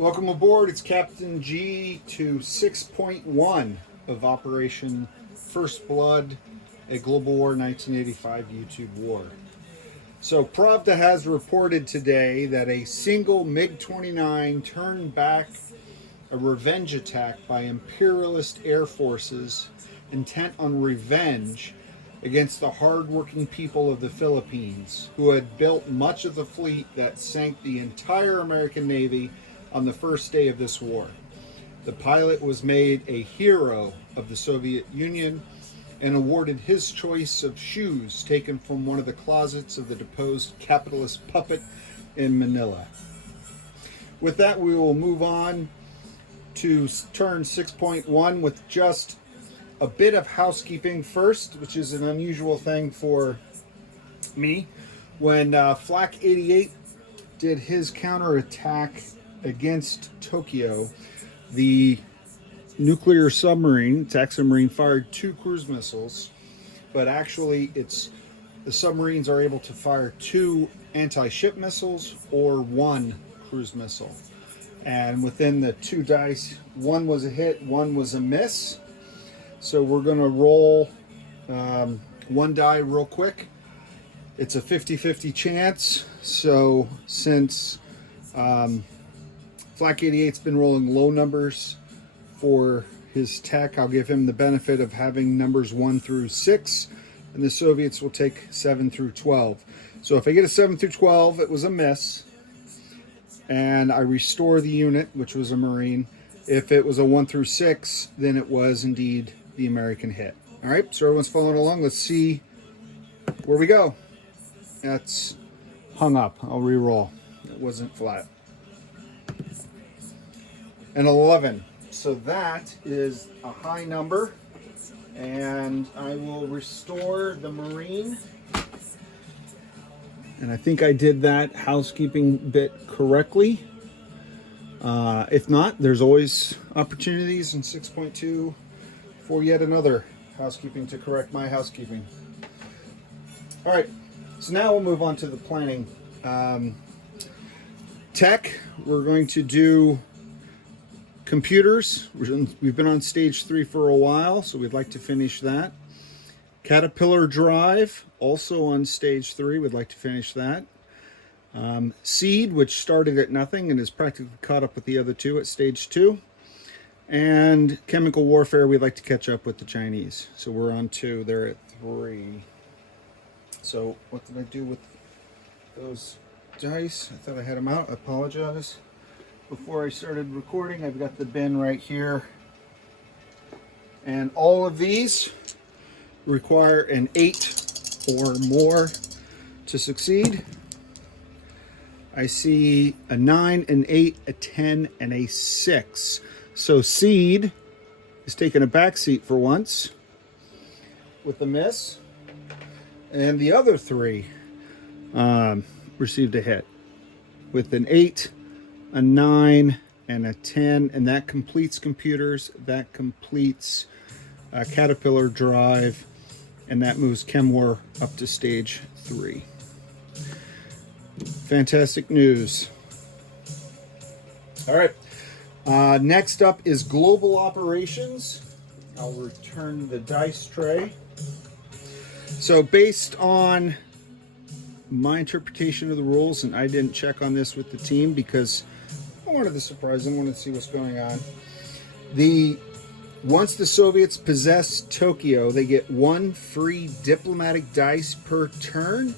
Welcome aboard. It's Captain G to 6.1 of Operation First Blood, a Global War 1985 YouTube war. So Pravda has reported today that a single MiG-29 turned back a revenge attack by imperialist air forces intent on revenge against the hard-working people of the Philippines, who had built much of the fleet that sank the entire American Navy on the first day of this war. The pilot was made a hero of the Soviet Union and awarded his choice of shoes taken from one of the closets of the deposed capitalist puppet in Manila. With that, we will move on to turn 6.1 with just a bit of housekeeping first, which is an unusual thing for me. When Flak 88 did his counterattack against Tokyo, the nuclear submarine, attack submarine, fired 2 cruise missiles, but actually the submarines are able to fire 2 anti-ship missiles or 1 cruise missile. And within the 2 dice, 1 was a hit, 1 was a miss. So we're going to roll 1 die real quick. It's a 50-50 chance. So since Flak 88's been rolling low numbers for his tech, I'll give him the benefit of having numbers 1 through 6, and the Soviets will take 7 through 12. So if I get a 7 through 12, it was a miss, and I restore the unit, which was a Marine. If it was a 1 through 6, then it was indeed the American hit. All right, so everyone's following along. Let's see where we go. That's hung up. I'll re-roll. It wasn't flat. An 11. So that is a high number, and I will restore the Marine. And I think I did that housekeeping bit correctly. If not, there's always opportunities in 6.2 for yet another housekeeping to correct my housekeeping. All right, so now we'll move on to the planning. Tech, we're going to do computers. We've been on stage 3 for a while, so we'd like to finish that. Caterpillar drive, also on stage 3, we'd like to finish that. Seed, which started at nothing and is practically caught up with the other 2 at stage 2. And chemical warfare, we'd like to catch up with the Chinese. So we're on 2, they're at 3. So what did I do with those dice? I thought I had them out. I apologize. Before I started recording, I've got the bin right here. And all of these require an 8 or more to succeed. I see a 9, an 8, a 10, and a 6. So Seed is taking a back seat for once with a miss. And the other 3 received a hit with an 8, a 9, and a 10. And that completes computers. That completes Caterpillar drive. And that moves ChemWar up to stage 3. Fantastic news. All right. Next up is global operations. I'll return the dice tray. So based on my interpretation of the rules, and I didn't check on this with the team because I wanted to surprise them, wanted to see what's going on. Once the Soviets possess Tokyo, they get 1 free diplomatic dice per turn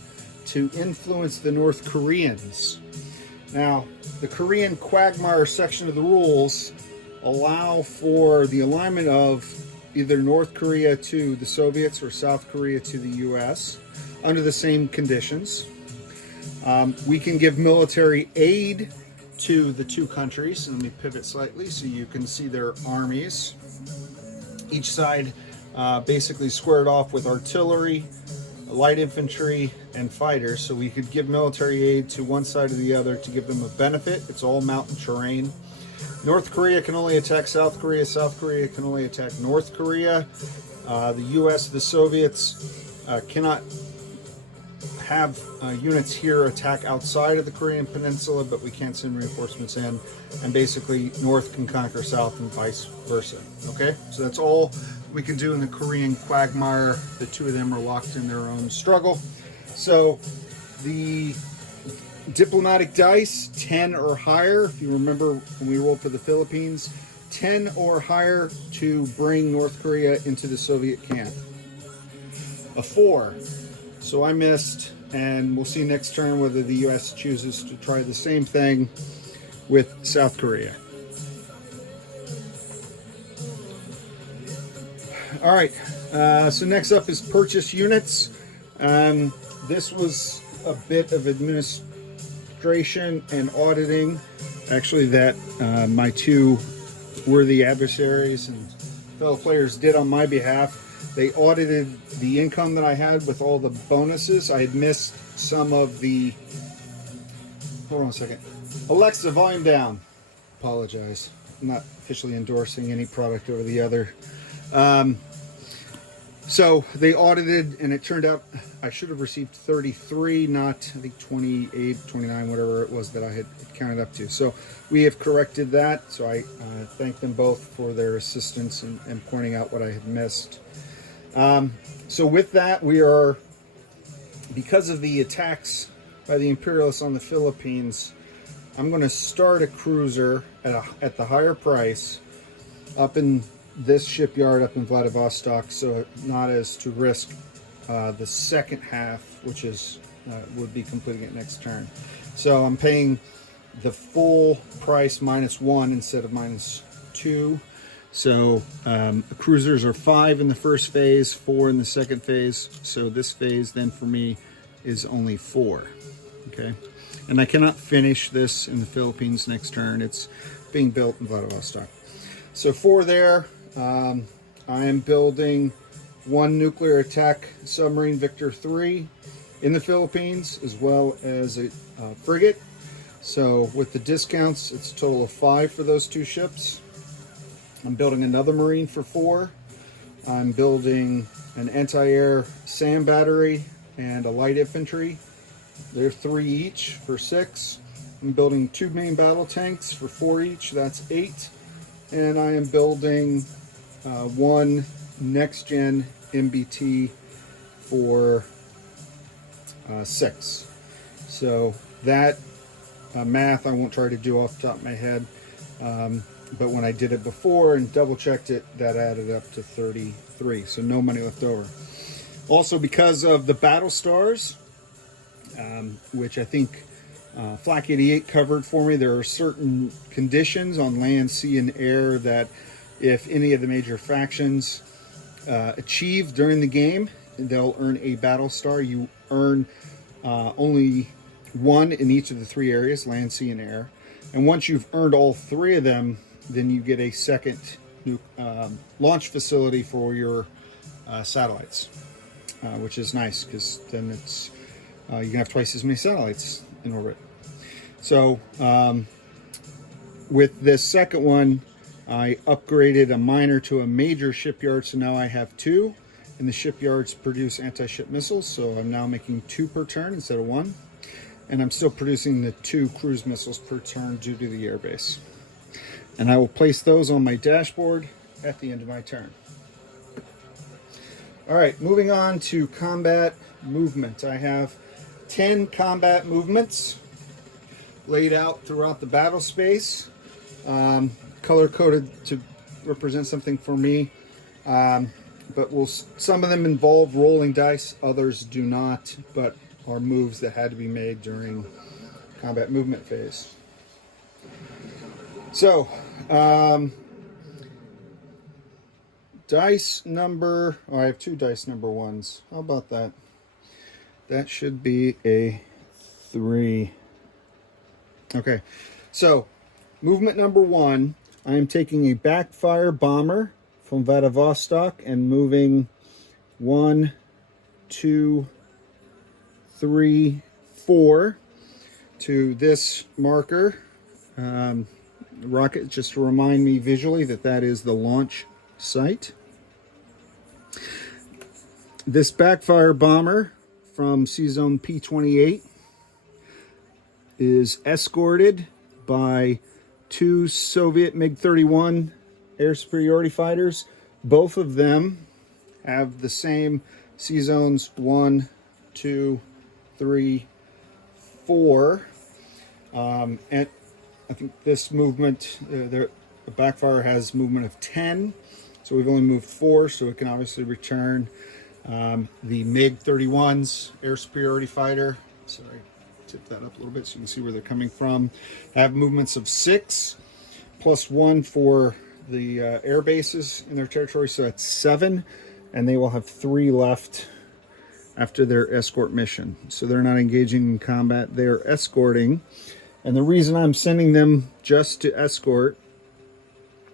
to influence the North Koreans. Now, the Korean quagmire section of the rules allow for the alignment of either North Korea to the Soviets or South Korea to the US under the same conditions. We can give military aid to the 2 countries. Let me pivot slightly so you can see their armies. Each side basically squared off with artillery, light infantry, and fighters. So we could give military aid to one side or the other to give them a benefit. It's all mountain terrain. North Korea can only attack South Korea. South Korea can only attack North Korea. The US, the Soviets cannot have units here attack outside of the Korean Peninsula, but we can't send reinforcements in, and basically North can conquer South and vice versa. Okay, so that's all we can do in the Korean quagmire. The two of them are locked in their own struggle. So the diplomatic dice, 10 or higher. If you remember when we rolled for the Philippines, 10 or higher to bring North Korea into the Soviet camp. A 4. So I missed, and we'll see next turn whether the U.S. chooses to try the same thing with South Korea. All right, so next up is purchase units. This was a bit of administration and auditing, actually, that my two worthy adversaries and fellow players did on my behalf. They audited the income that I had with all the bonuses. I had missed some of the... Hold on a second. Alexa, volume down. Apologize. I'm not officially endorsing any product over the other. So they audited, and it turned out I should have received 33, not, I think, 28, 29, whatever it was that I had counted up to. So we have corrected that. So I thank them both for their assistance in pointing out what I had missed. So with that, we are, because of the attacks by the imperialists on the Philippines, I'm going to start a cruiser at the higher price up in this shipyard up in Vladivostok, so not as to risk the second half, which is would be completing it next turn. So I'm paying the full price -1 instead of -2. So cruisers are 5 in the first phase, 4 in the second phase. So this phase then for me is only 4. Okay, and I cannot finish this in the Philippines next turn. It's being built in Vladivostok. So 4 there. I am building 1 nuclear attack submarine Victor 3 in the Philippines, as well as a frigate. So with the discounts, it's a total of 5 for those 2 ships. I'm building another Marine for 4. I'm building an anti-air SAM battery and a light infantry. They're 3 each for 6. I'm building 2 main battle tanks for 4 each. That's 8. And I am building 1 next-gen MBT for 6. So that math I won't try to do off the top of my head. But when I did it before and double checked it, that added up to 33. So no money left over. Also, because of the battle stars, which I think Flak 88 covered for me, there are certain conditions on land, sea, and air that if any of the major factions achieve during the game, they'll earn a battle star. You earn only 1 in each of the 3 areas, land, sea, and air. And once you've earned all 3 of them, then you get a second launch facility for your satellites, which is nice because then it's you can have twice as many satellites in orbit. So with this second one, I upgraded a minor to a major shipyard, so now I have 2, and the shipyards produce anti-ship missiles, so I'm now making 2 per turn instead of 1. And I'm still producing the 2 cruise missiles per turn due to the airbase. And I will place those on my dashboard at the end of my turn. All right, moving on to combat movement. I have 10 combat movements laid out throughout the battle space, color-coded to represent something for me. But some of them involve rolling dice, others do not, but are moves that had to be made during combat movement phase. So, dice number, I have 2 dice number 1s. How about that? That should be a 3. Okay, so movement number 1, I am taking a backfire bomber from Vladivostok and moving 1, 2, 3, 4 to this marker. Rocket, just to remind me visually that that is the launch site. This backfire bomber from Sea Zone P-28 is escorted by 2 Soviet MiG-31 air superiority fighters. Both of them have the same Sea Zones 1, 2, 3, 4. And I think this movement, the backfire has movement of 10. So we've only moved 4, so it can obviously return. The MiG-31's air superiority fighter, sorry, tip that up a little bit so you can see where they're coming from, have movements of 6, plus 1 for the air bases in their territory, so that's 7, and they will have 3 left after their escort mission. So they're not engaging in combat, they're escorting. And the reason I'm sending them just to escort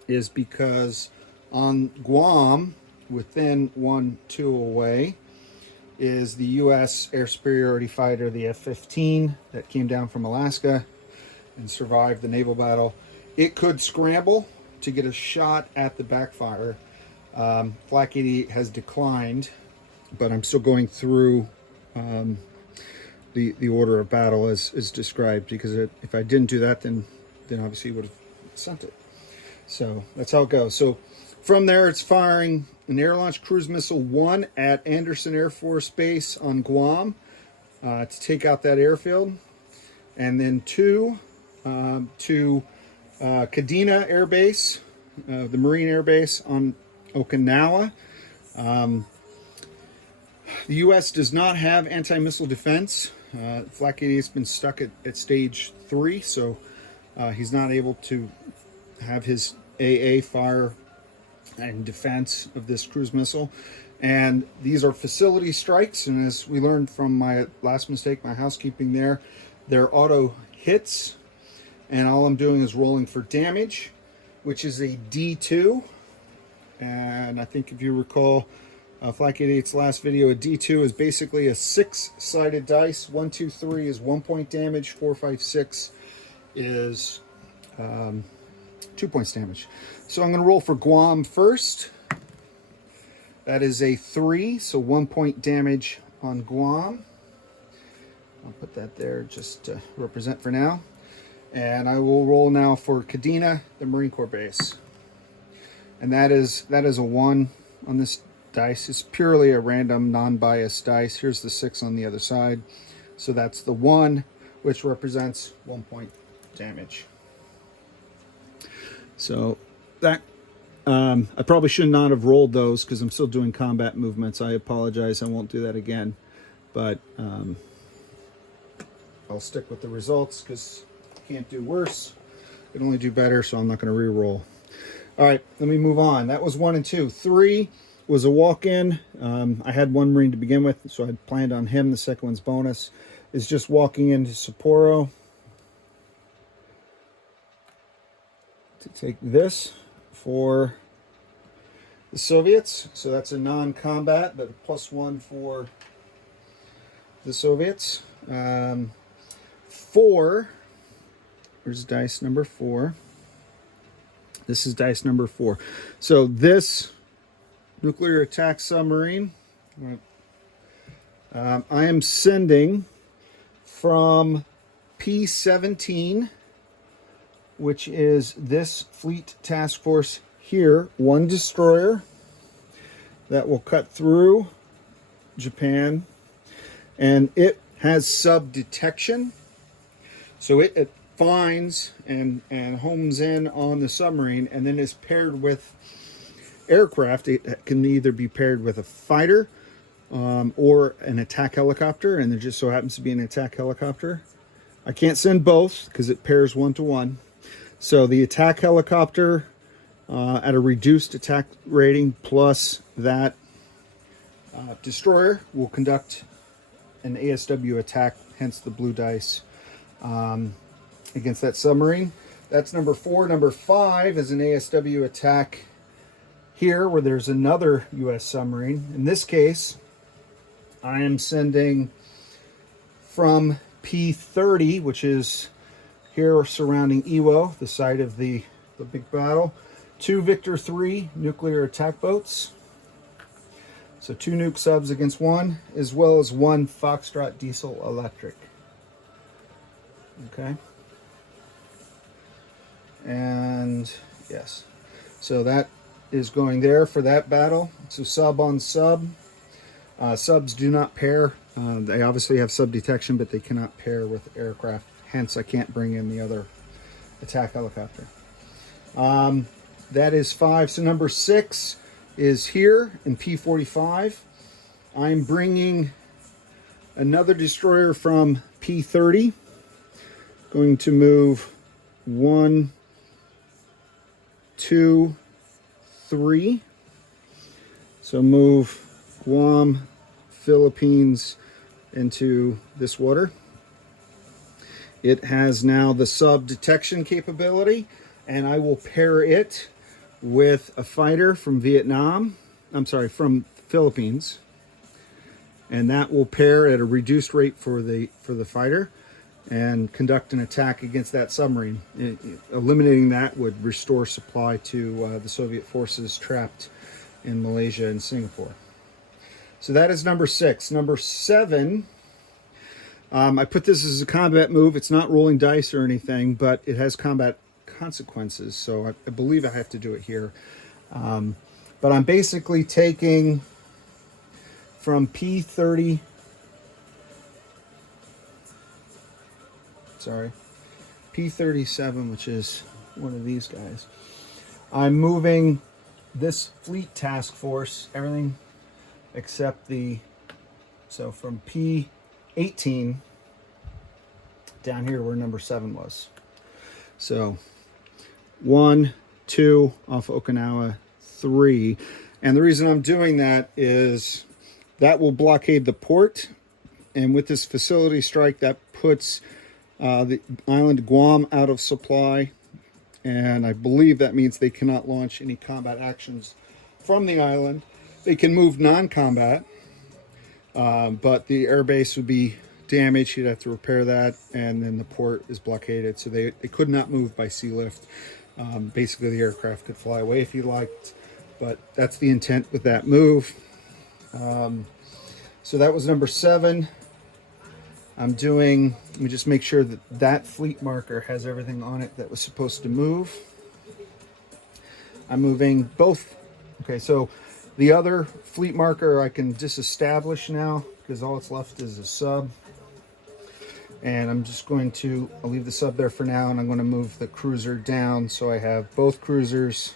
is because on Guam, within 1-2 away, is the U.S. air superiority fighter, the F-15, that came down from Alaska and survived the naval battle. It could scramble to get a shot at the backfire. Flak 88 has declined, but I'm still going through the order of battle as described, because if I didn't do that, then obviously would have sent it. So that's how it goes. So from there, it's firing an air-launched cruise missile 1 at Andersen Air Force Base on Guam to take out that airfield, and then 2 to Kadena Air Base, the Marine Air Base on Okinawa. The U.S. does not have anti-missile defense. Flak 88 has been stuck at stage 3, so he's not able to have his AA fire and defense of this cruise missile. And these are facility strikes, and as we learned from my last mistake, my housekeeping there, they're auto hits, and all I'm doing is rolling for damage, which is a D2. And I think if you recall Flak 88's last video, a D2 is basically a 6-sided dice. 1, 2, 3 is 1 point damage, 4, 5, 6 is 2 points damage. So I'm going to roll for Guam first. That is a 3, so 1 point damage on Guam. I'll put that there just to represent for now. And I will roll now for Kadena, the Marine Corps base. And that is a 1 on this dice. It's purely a random, non-biased dice. Here's the 6 on the other side. So that's the 1, which represents 1 point damage. So that I probably should not have rolled those because I'm still doing combat movements. I apologize. I won't do that again. But I'll stick with the results because I can't do worse. I can only do better, so I'm not going to re-roll. All right, let me move on. That was 1 and 2. 3 was a walk-in. I had 1 Marine to begin with, so I planned on him. The second one's bonus. Is just walking into Sapporo to take this for the Soviets. So that's a non-combat, but a +1 for the Soviets. 4. Here's dice number 4. This is dice number 4. So this nuclear attack submarine, I am sending from P-17, which is this fleet task force here, 1 destroyer that will cut through Japan, and it has sub detection, so it finds and homes in on the submarine, and then is paired with aircraft. It can either be paired with a fighter or an attack helicopter, and there just so happens to be an attack helicopter. I can't send both because it pairs 1-to-1. So the attack helicopter at a reduced attack rating plus that destroyer will conduct an ASW attack, hence the blue dice, against that submarine. That's number 4. Number 5 is an ASW attack here where there's another U.S. submarine. In this case, I am sending from P-30, which is here surrounding Iwo, the site of the big battle, 2 Victor 3 nuclear attack boats. So 2 nuke subs against 1, as well as 1 Foxtrot diesel electric. Okay. And yes, so that is going there for that battle. So sub on sub. Subs do not pair. They obviously have sub detection, but they cannot pair with aircraft. Hence, I can't bring in the other attack helicopter. That is 5. So number 6 is here in P45. I'm bringing another destroyer from P30. Going to move 1, 2, 3. So move Guam, Philippines into this water. It has now the sub detection capability, and I will pair it with a fighter from Vietnam. I'm sorry, from Philippines, and that will pair at a reduced rate for the fighter and conduct an attack against that submarine. Eliminating that would restore supply to the Soviet forces trapped in Malaysia and Singapore. So that is number 6. Number 7, I put this as a combat move. It's not rolling dice or anything, but it has combat consequences, so I believe I have to do it here. But I'm basically taking from P30, P37, which is one of these guys. I'm moving this fleet task force, everything except so from P18 down here where number 7 was. So 1, 2 off Okinawa, 3. And the reason I'm doing that is that will blockade the port. And with this facility strike, that puts the island Guam out of supply. And I believe that means they cannot launch any combat actions from the island. They can move non-combat, but the airbase would be damaged. You'd have to repair that, and then the port is blockaded. So they could not move by sea lift. Basically, the aircraft could fly away if you liked, but that's the intent with that move. So that was number 7. Let me just make sure that that fleet marker has everything on it that was supposed to move. I'm moving both. Okay, so the other fleet marker I can disestablish now because all that's left is a sub. And I'm just going to, I'll leave the sub there for now, and I'm going to move the cruiser down so I have both cruisers,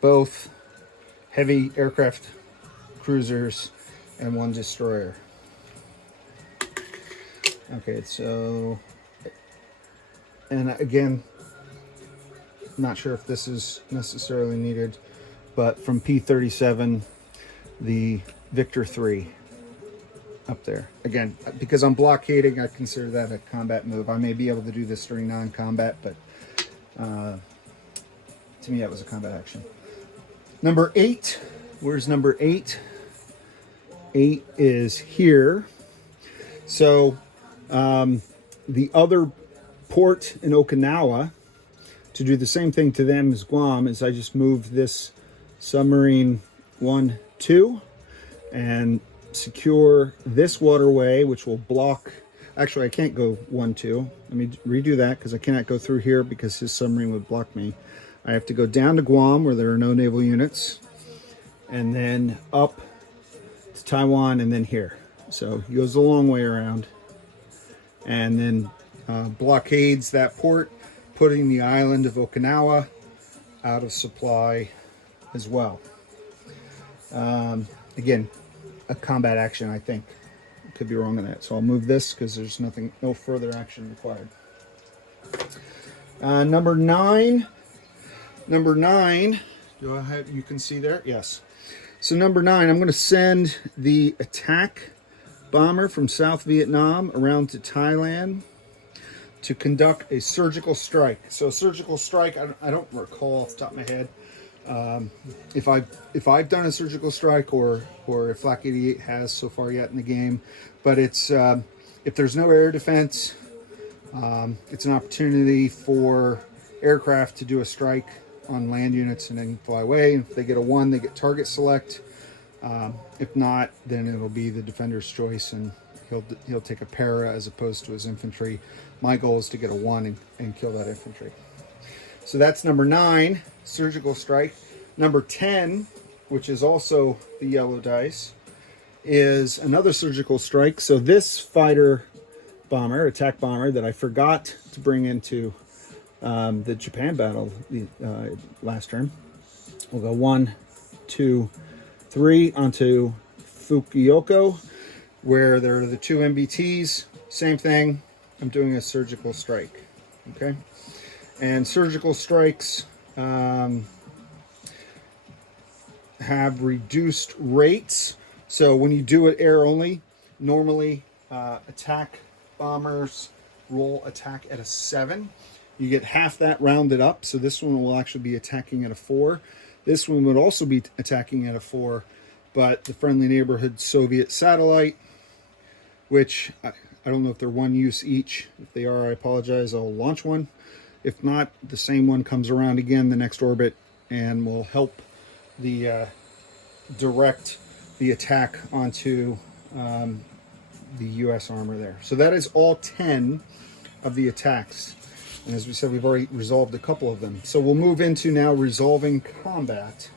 both heavy aircraft cruisers, and 1 destroyer. Okay, so, and again, not sure if this is necessarily needed, but from P37, the Victor 3 up there. Again, because I'm blockading, I consider that a combat move. I may be able to do this during non-combat, but to me that was a combat action. Number 8, where's number 8? 8 is here. So the other port in Okinawa, to do the same thing to them as Guam, is I just moved this submarine 1, 2 and secure this waterway, which will block. Actually, I can't go 1, 2. Let me redo that because I cannot go through here because his submarine would block me. I have to go down to Guam where there are no naval units, and then up to Taiwan, and then here. So he goes a long way around, and then blockades that port, putting the island of Okinawa out of supply as well. Again, a combat action, I think. Could be wrong on that. So I'll move this because there's no further action required. Number 9. Number 9. Do I have? You can see there. Yes. So number 9, I'm going to send the attack bomber from South Vietnam around to Thailand to conduct a surgical strike. So a surgical strike, I don't recall off the top of my head if I've done a surgical strike or if Flak 88 has so far yet in the game, but it's if there's no air defense, it's an opportunity for aircraft to do a strike on land units and then fly away. And if they get a 1, they get target select. If not, then it'll be the defender's choice, and he'll take a para as opposed to his infantry. My goal is to get a 1 and kill that infantry. So that's number 9, surgical strike. Number 10, which is also the yellow dice, is another surgical strike. So this fighter bomber, attack bomber, that I forgot to bring into the Japan battle last turn, we'll go 1, 2, 3 onto Fukuoka, where there are the 2 MBTs. Same thing. I'm doing a surgical strike. Okay, and surgical strikes have reduced rates. So when you do it air only, normally attack bombers roll attack at a 7. You get half that rounded up. So this one will actually be attacking at a 4. This one would also be attacking at a 4, but the friendly neighborhood Soviet satellite, which I don't know if they're one use each. If they are, I apologize. I'll launch one. If not, the same one comes around again the next orbit and will help the direct the attack onto the U.S. armor there. So that is all 10 of the attacks. And as we said, we've already resolved a couple of them. So we'll move into now resolving combat.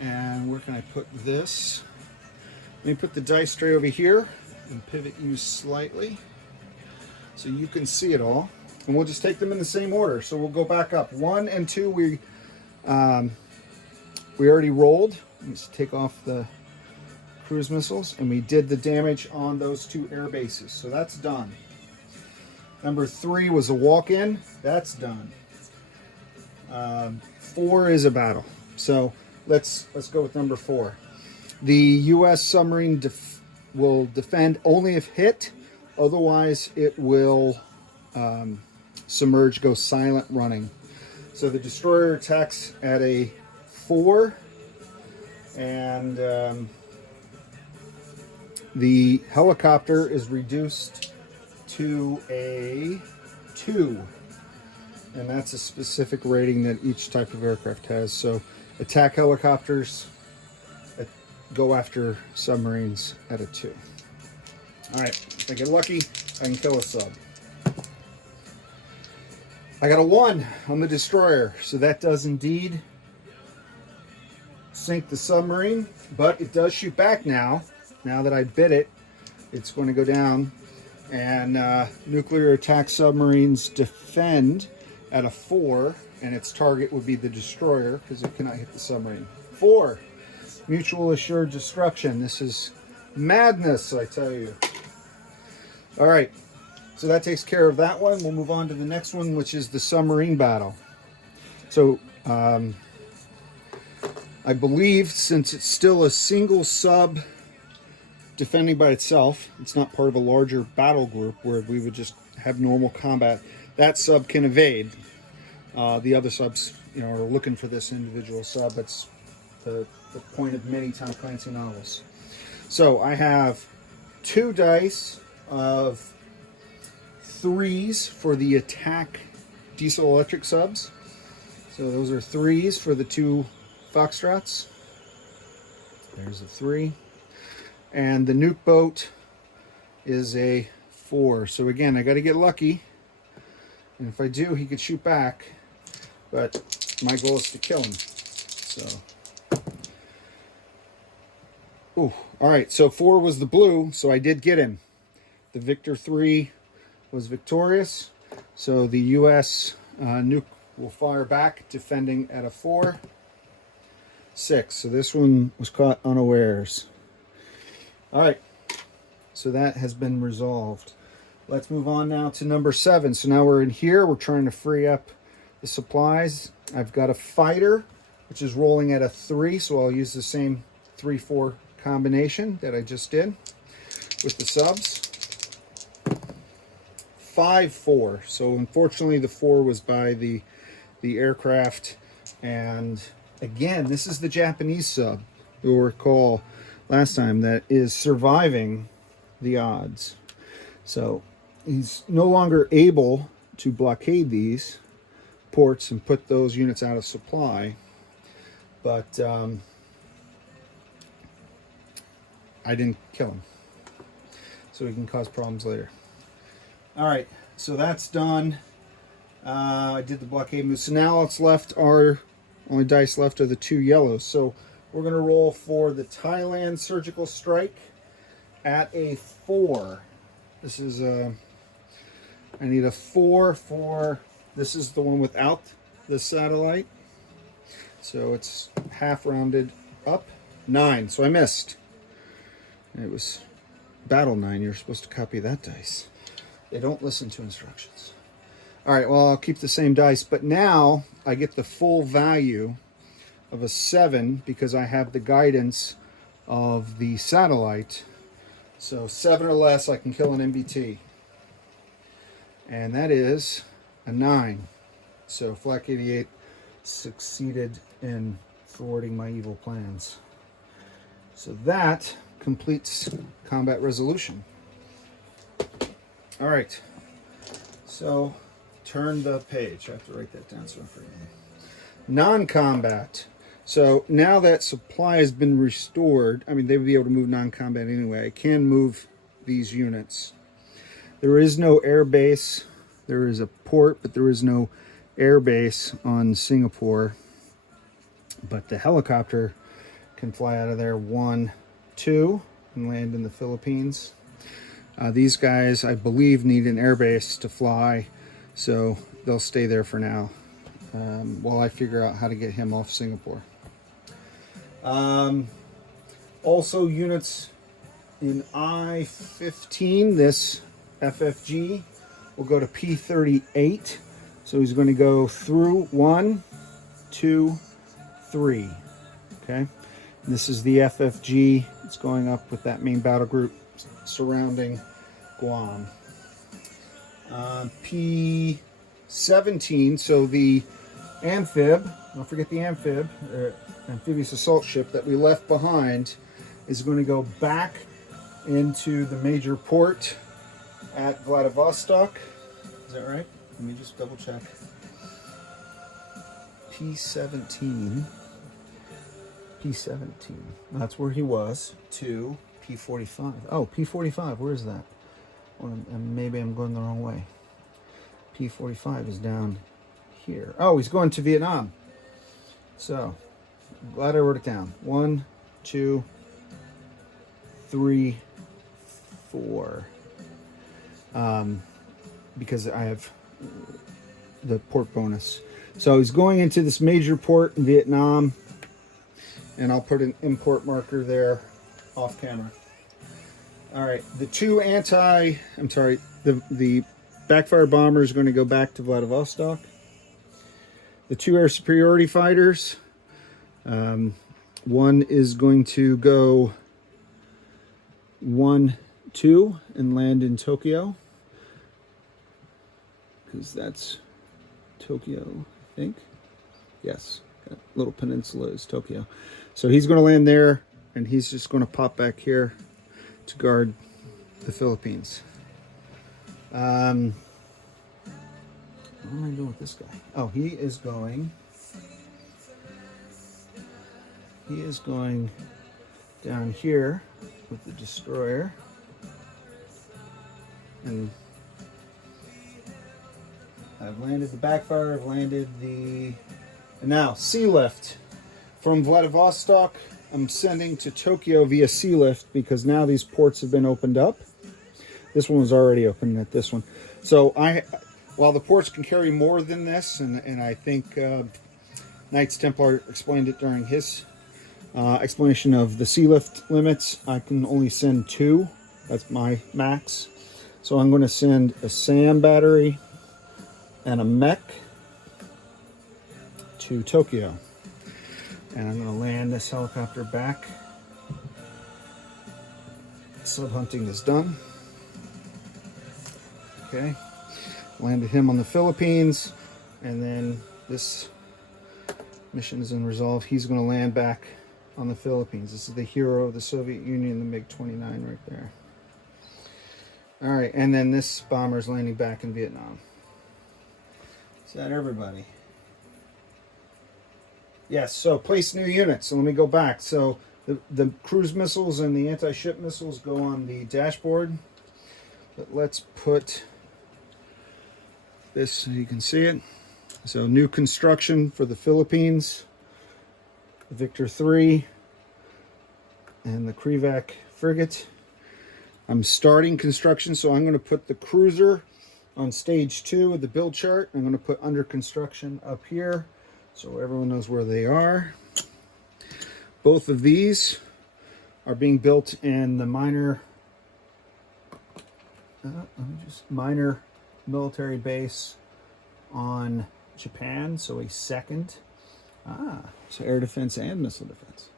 And where can I put this? Let me put the dice tray over here and pivot you slightly so you can see it all. And we'll just take them in the same order. So we'll go back up. 1 and 2 we already rolled. Let's take off the cruise missiles, and we did the damage on those 2 air bases. So that's done. Number 3 was a walk-in. That's done. 4 is a battle. So let's go with number 4. The U.S. submarine will defend only if hit. Otherwise, it will submerge, go silent running. So the destroyer attacks at a 4, and the helicopter is reduced to a 2, and that's a specific rating that each type of aircraft has. So attack helicopters go after submarines at a 2. All right, if I get lucky, I can kill a sub. I got a 1 on the destroyer, so that does indeed sink the submarine, but it does shoot back now. Now that I bit it, it's going to go down. And nuclear attack submarines defend at a 4, and its target would be the destroyer because it cannot hit the submarine. 4, mutual assured destruction. This is madness, I tell you. All right, so that takes care of that one. We'll move on to the next one, which is the submarine battle. So I believe since it's still a single sub defending by itself, it's not part of a larger battle group where we would just have normal combat, that sub can evade. The other subs, are looking for this individual sub. That's the point of many Tom Clancy novels. So I have 2 dice of 3s for the attack diesel electric subs. So those are 3s for the 2 Foxtrots. There's a 3. And the nuke boat is a 4. So again, I got to get lucky. And if I do, he could shoot back. But my goal is to kill him. So, ooh, all right. So 4 was the blue. So I did get him. The Victor 3 was victorious. So the U.S. Nuke will fire back, defending at a 4. 6. So this one was caught unawares. All right, so that has been resolved. Let's move on now to number 7. So now we're in here. We're trying to free up the supplies. I've got a fighter, which is rolling at a 3, so I'll use the same 3-4 combination that I just did with the subs. 5-4. So unfortunately, the 4 was by the aircraft. And again, this is the Japanese sub. You'll recall last time that is surviving the odds. So he's no longer able to blockade these ports and put those units out of supply, but I didn't kill him. So he can cause problems later. All right, so that's done. I did the blockade move. So now what's left are, only dice left are the 2 yellows. So we're going to roll for the Thailand Surgical Strike at a 4. This is I need a 4 for, this is the one without the satellite. So it's half rounded up. 9, so I missed. It was battle 9. You're supposed to copy that dice. They don't listen to instructions. All right, well, I'll keep the same dice, but now I get the full value of a 7 because I have the guidance of the satellite. So 7 or less, I can kill an MBT. And that is a 9. So Flak 88 succeeded in thwarting my evil plans. So that completes combat resolution. All right. So turn the page. I have to write that down so I forget. Non-combat. So now that supply has been restored, I mean, they would be able to move non-combat anyway. I can move these units. There is no air base. There is a port, but there is no air base on Singapore. But the helicopter can fly out of there 1, 2, and land in the Philippines. These guys, I believe, need an air base to fly, so they'll stay there for now while I figure out how to get him off Singapore. Also, units in I-15, this FFG, will go to P-38. So he's going to go through 1, 2, 3. Okay. And this is the FFG. It's going up with that main battle group surrounding Guam. P-17, so the amphib, don't forget the amphib, amphibious assault ship that we left behind, is going to go back into the major port at Vladivostok. Is that right? Let me just double check. P-17. P-17. That's where he was. To P-45. Oh, P-45. Where is that? Well, maybe I'm going the wrong way. P-45 is down here. Oh, he's going to Vietnam. So, glad I wrote it down. 1, 2, 3, 4. Because I have the port bonus. So he's going into this major port in Vietnam, and I'll put an import marker there off camera. All right, the backfire bomber is going to go back to Vladivostok. The 2 air superiority fighters, one is going to go 1, 2 and land in Tokyo, because that's Tokyo, I think. Yes, that little peninsula is Tokyo. So he's going to land there, and he's just going to pop back here to guard the Philippines. What am I doing with this guy? Oh, he is going down here with the destroyer. And I've landed the backfire, I've landed the... And now, sea lift. From Vladivostok, I'm sending to Tokyo via sea lift because now these ports have been opened up. This one was already open at this one. So while the ports can carry more than this, and I think Knights Templar explained it during his explanation of the sea lift limits, I can only send 2. That's my max. So I'm going to send a SAM battery and a mech to Tokyo. And I'm going to land this helicopter back. Sub-hunting is done. Okay. Landed him on the Philippines. And then this mission is in resolve. He's going to land back on the Philippines. This is the hero of the Soviet Union, the MiG-29 right there. All right. And then this bomber is landing back in Vietnam. Is that everybody? Yes, so place new units. So let me go back. So The cruise missiles and the anti-ship missiles go on the dashboard. But let's put this so you can see it. So new construction for the Philippines, Victor 3, and the Krivac frigate. I'm starting construction, so I'm going to put the cruiser on stage 2 of the build chart. I'm going to put under construction up here so everyone knows where they are. Both of these are being built in the minor military base on Japan, so a second. So air defense and missile defense.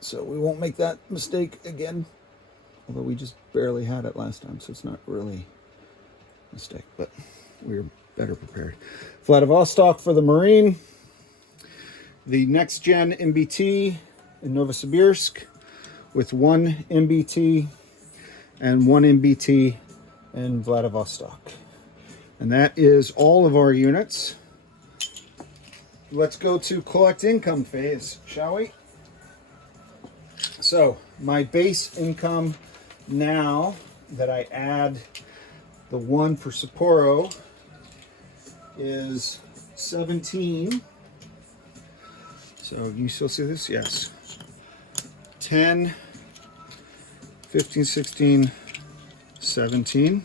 So we won't make that mistake again, although we just barely had it last time, so it's not really a mistake, but we're better prepared. Vladivostok for the Marine. The next gen MBT in Novosibirsk with 1 MBT and 1 MBT in Vladivostok. And that is all of our units. Let's go to collect income phase, shall we? So my base income now that I add the 1 for Sapporo is 17. So you still see this? Yes. 10, 15, 16, 17.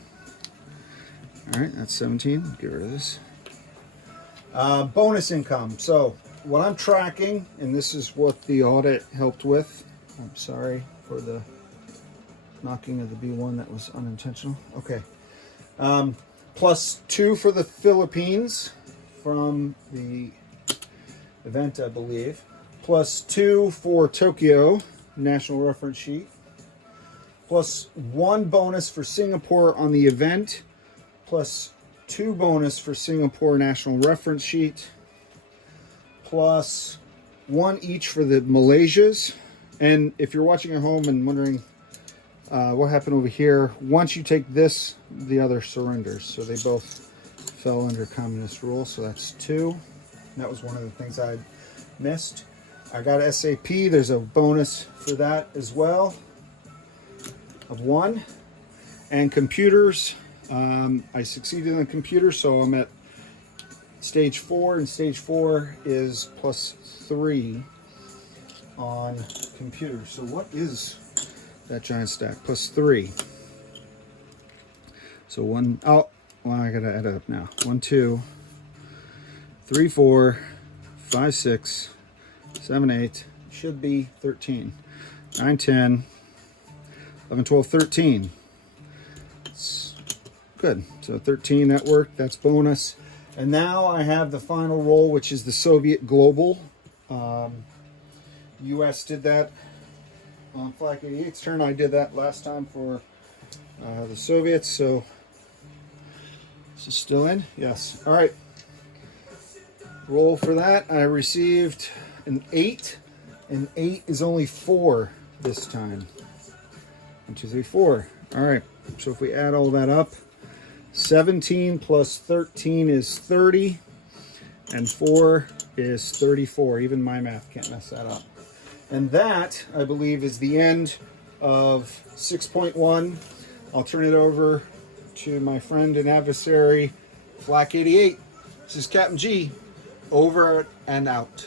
All right, that's 17. Get rid of this. Bonus income. So what I'm tracking, and this is what the audit helped with. I'm sorry for the knocking of the B1. That was unintentional. Okay. +2 for the Philippines from the event, I believe. +2 for Tokyo, national reference sheet. +1 bonus for Singapore on the event. +2 bonus for Singapore national reference sheet. +1 each for the Malaysias. And if you're watching at home and wondering what happened over here, once you take this, the other surrenders. So they both fell under communist rule. So that's 2. That was one of the things I missed. I got SAP. There's a bonus for that as well of 1. And computers. I succeeded in the computer, so I'm at stage 4, and stage 4 is +3 on computers. So what is that giant stack? +3. So 1, oh, well, I gotta add it up now. 1, 2, 3, 4, 5, 6, 7, 8, should be 13. 9, 10, 11, 12, 13. It's good. So 13, that worked. That's bonus. And now I have the final roll, which is the Soviet Global. US did that on Flak 88's turn. I did that last time for the Soviets. So this is still in? Yes. All right. Roll for that. I received an 8. And 8 is only 4 this time. 1, 2, 3, 4. All right. So if we add all that up, 17 plus 13 is 30. And 4 is 34. Even my math can't mess that up. And that, I believe, is the end of 6.1. I'll turn it over to my friend and adversary, Flak 88. This is Captain G, over and out.